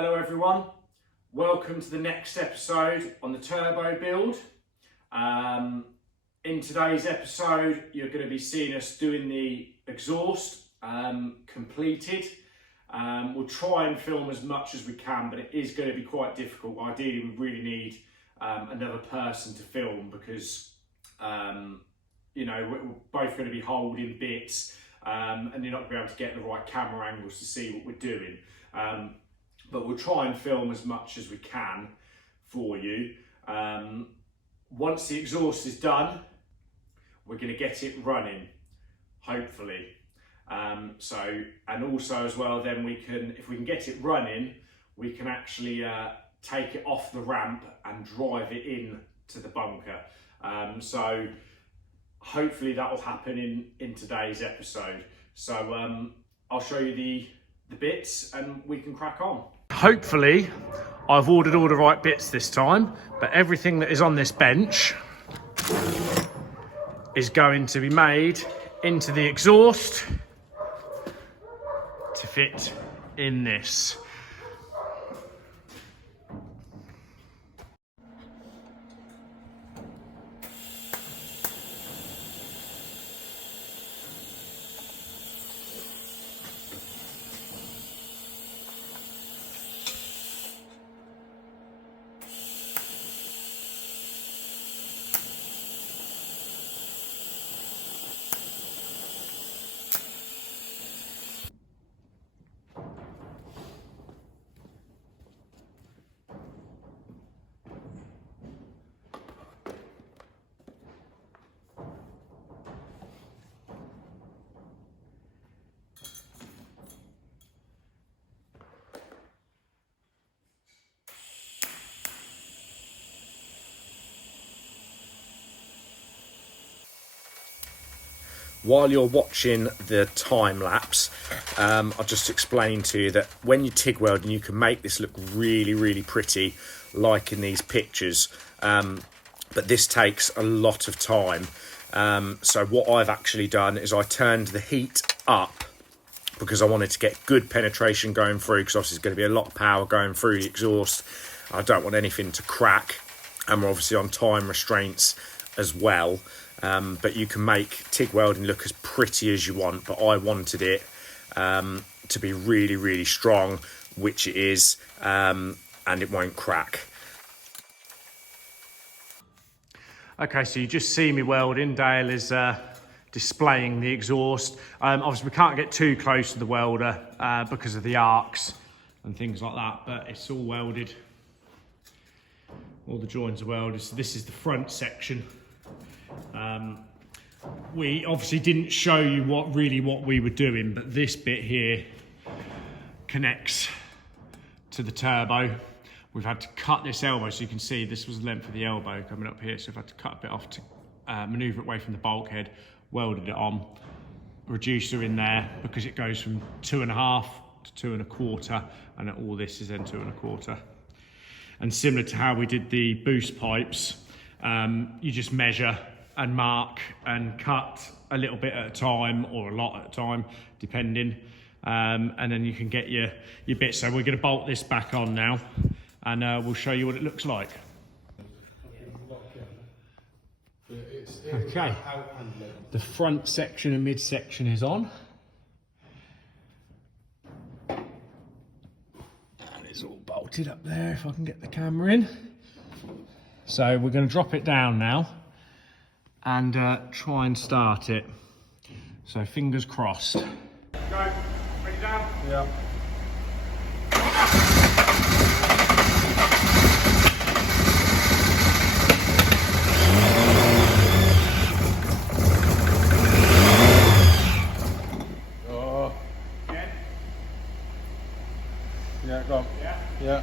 Hello everyone, welcome to the next episode on the turbo build. In today's episode you're going to be seeing us doing the exhaust completed. We'll try and film as much as we can, but it is going to be quite difficult. Ideally we really need another person to film because you know, we're both going to be holding bits and you're not going to be able to get the right camera angles to see what we're doing. But we'll try and film as much as we can for you. Once the exhaust is done, we're going to get it running, hopefully. And also as well, then we can, if we can get it running, we can actually take it off the ramp and drive it in to the bunker. So hopefully that will happen in today's episode. So I'll show you the bits and we can crack on. Hopefully I've ordered all the right bits this time, but everything that is on this bench is going to be made into the exhaust to fit in this. While you're watching the time lapse, I'll just explain to you that when you TIG welding, you can make this look really, really pretty, like in these pictures. But this takes a lot of time. So what I've actually done is I turned the heat up because I wanted to get good penetration going through, because obviously there's going to be a lot of power going through the exhaust. I don't want anything to crack, and we're obviously on time restraints as well. But you can make TIG welding look as pretty as you want, but I wanted it to be really, really strong, which it is, and it won't crack. Okay, so you just see me welding. Dale is displaying the exhaust. Obviously we can't get too close to the welder because of the arcs and things like that, but it's all welded. All the joints are welded. So this is the front section. We obviously didn't show you what we were doing, but this bit here connects to the turbo. We've had to cut this elbow, so you can see this was the length of the elbow coming up here, so we've had to cut a bit off to manoeuvre it away from the bulkhead, welded it on, reducer in there because it goes from 2.5 to 2.25, and all this is then 2.25. And similar to how we did the boost pipes, you just measure and mark and cut a little bit at a time or a lot at a time, depending, and then you can get your bits. So we're going to bolt this back on now, and we'll show you what it looks like. Okay, the front section and mid section is on, and it's all bolted up there if I can get the camera in. So we're going to drop it down now and try and start it. So fingers crossed. Go, ready down? Yeah. Oh. Again? Yeah, go on. Yeah. Yeah.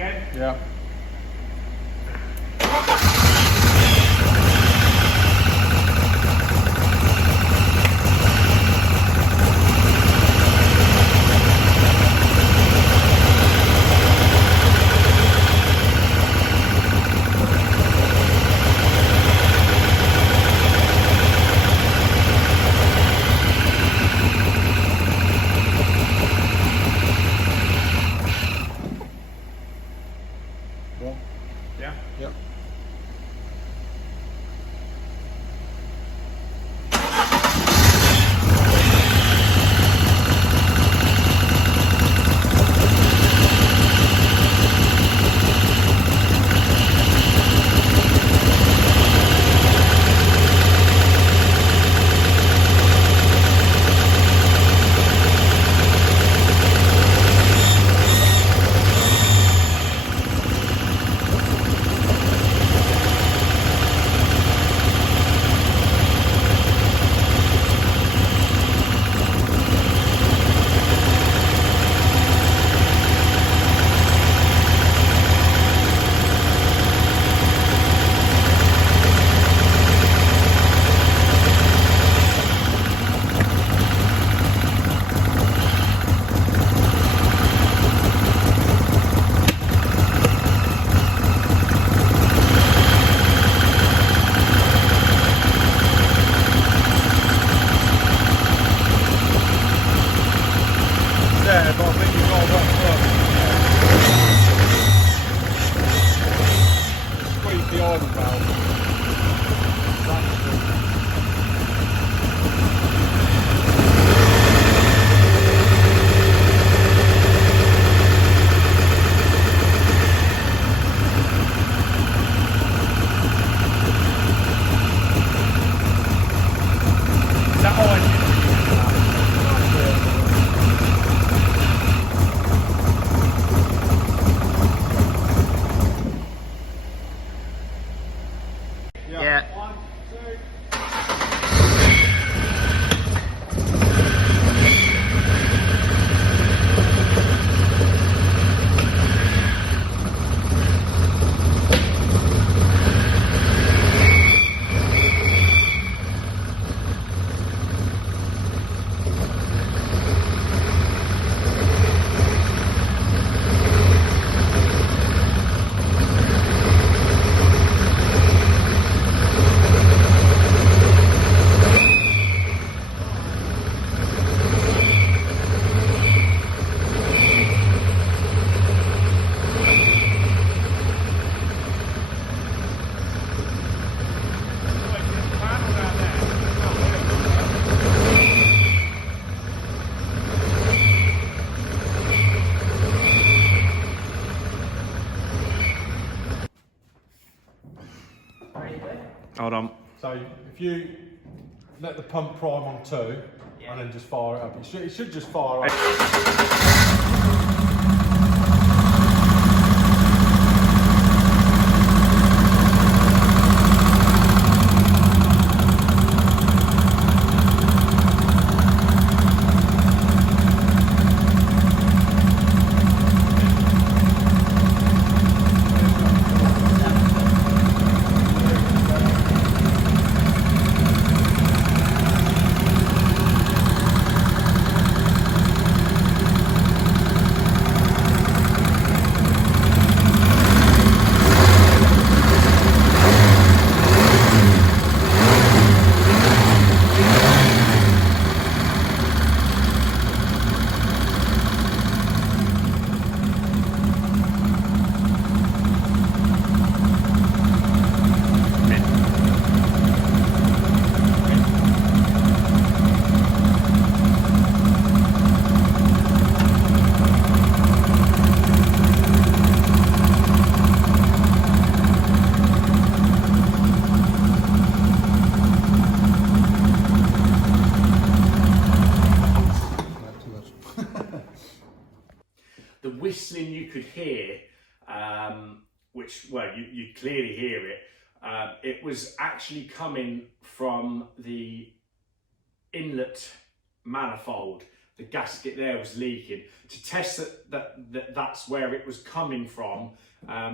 again. Yeah. Well, Yeah. yep. Yeah, but I think you've got to squeeze the idle valve. Is that all I need? Yeah. 1, 2. Hold on. So if you let the pump prime on 2 and then just fire it up, it should just fire up. The whistling you could hear, which, well, you clearly hear it, it was actually coming from the inlet manifold. the gasket there was leaking. To test that's where it was coming from,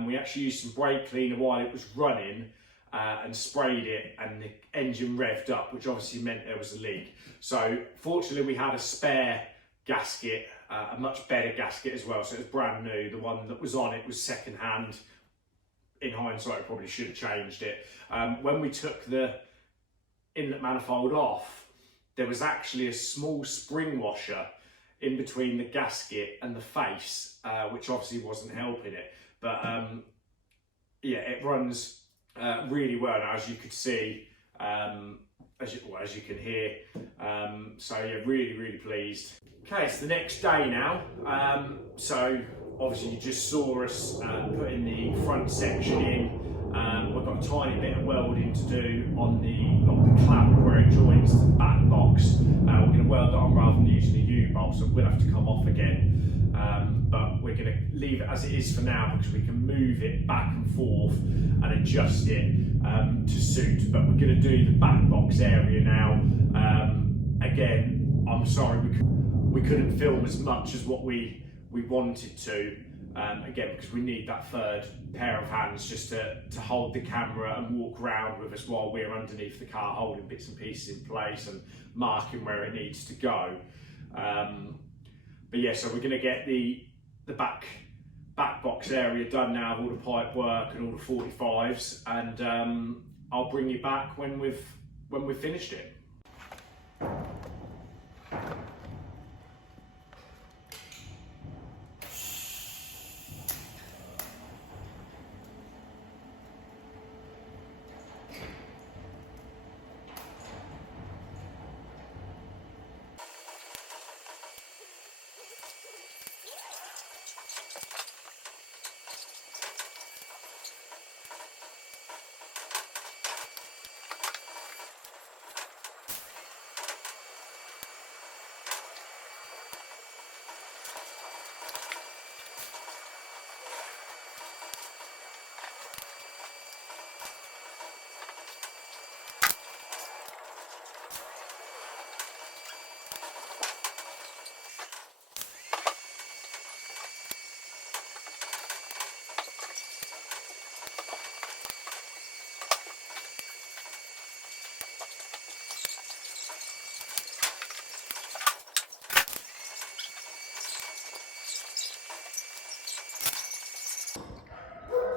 we actually used some brake cleaner while it was running and sprayed it, and the engine revved up, which obviously meant there was a leak. So fortunately we had a spare gasket, a much better gasket as well, so it was brand new. The one that was on it was second hand. In hindsight, I probably should have changed it. When we took the inlet manifold off, there was actually a small spring washer in between the gasket and the face, which obviously wasn't helping it. But yeah, it runs really well now, as you could see, as you can hear. So yeah, really pleased. Okay, it's the next day now. So obviously you just saw us putting the front section in. We've got a tiny bit of welding to do on the clamp where it joins to the back box. We're going to weld it on rather than using a U-bolt, so it will have to come off again. But we're going to leave it as it is for now, because we can move it back and forth and adjust it to suit. But we're going to do the back box area now. Again, I'm sorry we couldn't film as much as what we wanted to. Again, because we need that third pair of hands just to hold the camera and walk around with us while we're underneath the car, holding bits and pieces in place and marking where it needs to go. But yeah, so we're going to get the back box area done now, all the pipe work and all the 45s, and I'll bring you back when we've finished it.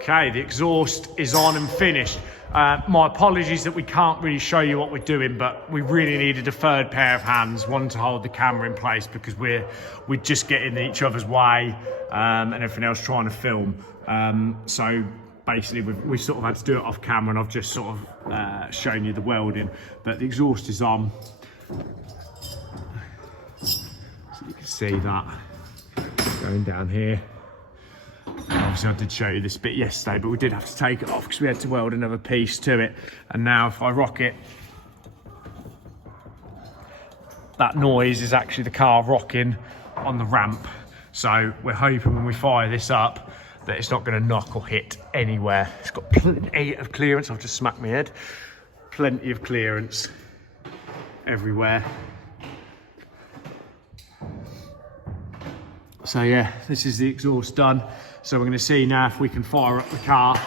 Okay, the exhaust is on and finished. My apologies that we can't really show you what we're doing, but we really needed a third pair of hands, one to hold the camera in place, because we're just getting in each other's way and everything else trying to film. So basically we sort of had to do it off camera, and I've just sort of shown you the welding, but the exhaust is on. So you can see that going down here. Obviously I did show you this bit yesterday, but we did have to take it off because we had to weld another piece to it. And now if I rock it, that noise is actually the car rocking on the ramp. So we're hoping when we fire this up that it's not going to knock or hit anywhere. It's got plenty of clearance. I've just smacked my head. Plenty of clearance everywhere. So yeah, this is the exhaust done. So we're going to see now if we can fire up the car,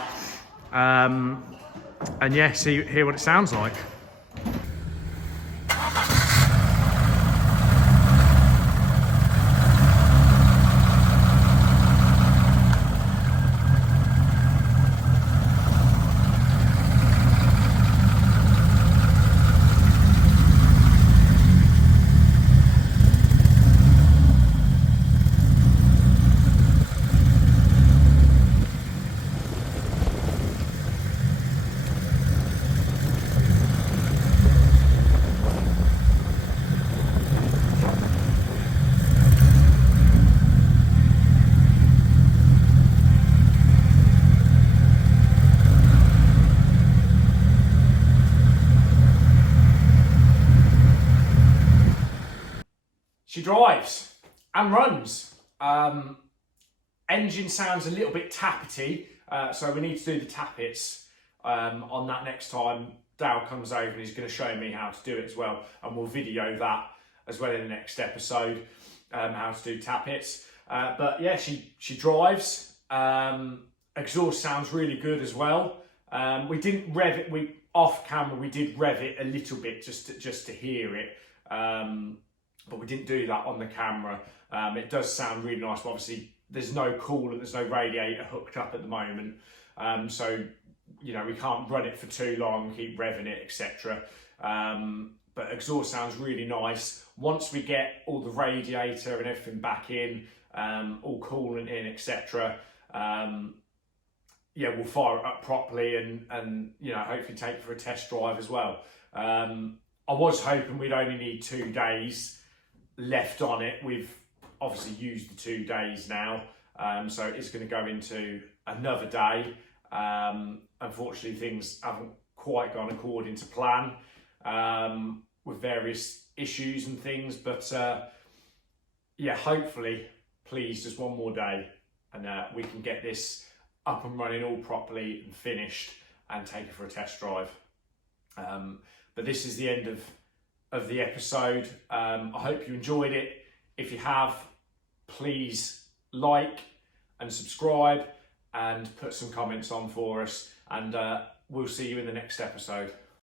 and yeah, hear what it sounds like. She drives and runs. Engine sounds a little bit tappety, so we need to do the tappets on that next time Dale comes over, and he's going to show me how to do it as well, and we'll video that as well in the next episode, how to do tappets. But yeah, she drives. Exhaust sounds really good as well. We didn't rev it. Off camera we did rev it a little bit just to hear it, but we didn't do that on the camera. It does sound really nice, but obviously there's no coolant, there's no radiator hooked up at the moment, so you know we can't run it for too long, keep revving it, etc. But exhaust sounds really nice. Once we get all the radiator and everything back in, all coolant in, etc. Yeah, we'll fire it up properly and you know, hopefully take it for a test drive as well. I was hoping we'd only need 2 days left on it. We've obviously used the 2 days now, so it's going to go into another day. Unfortunately, things haven't quite gone according to plan, with various issues and things, but yeah, hopefully, please, just 1 more day and we can get this up and running all properly and finished and take it for a test drive. But this is the end of the episode. I hope you enjoyed it. If you have, please like and subscribe and put some comments on for us, and we'll see you in the next episode.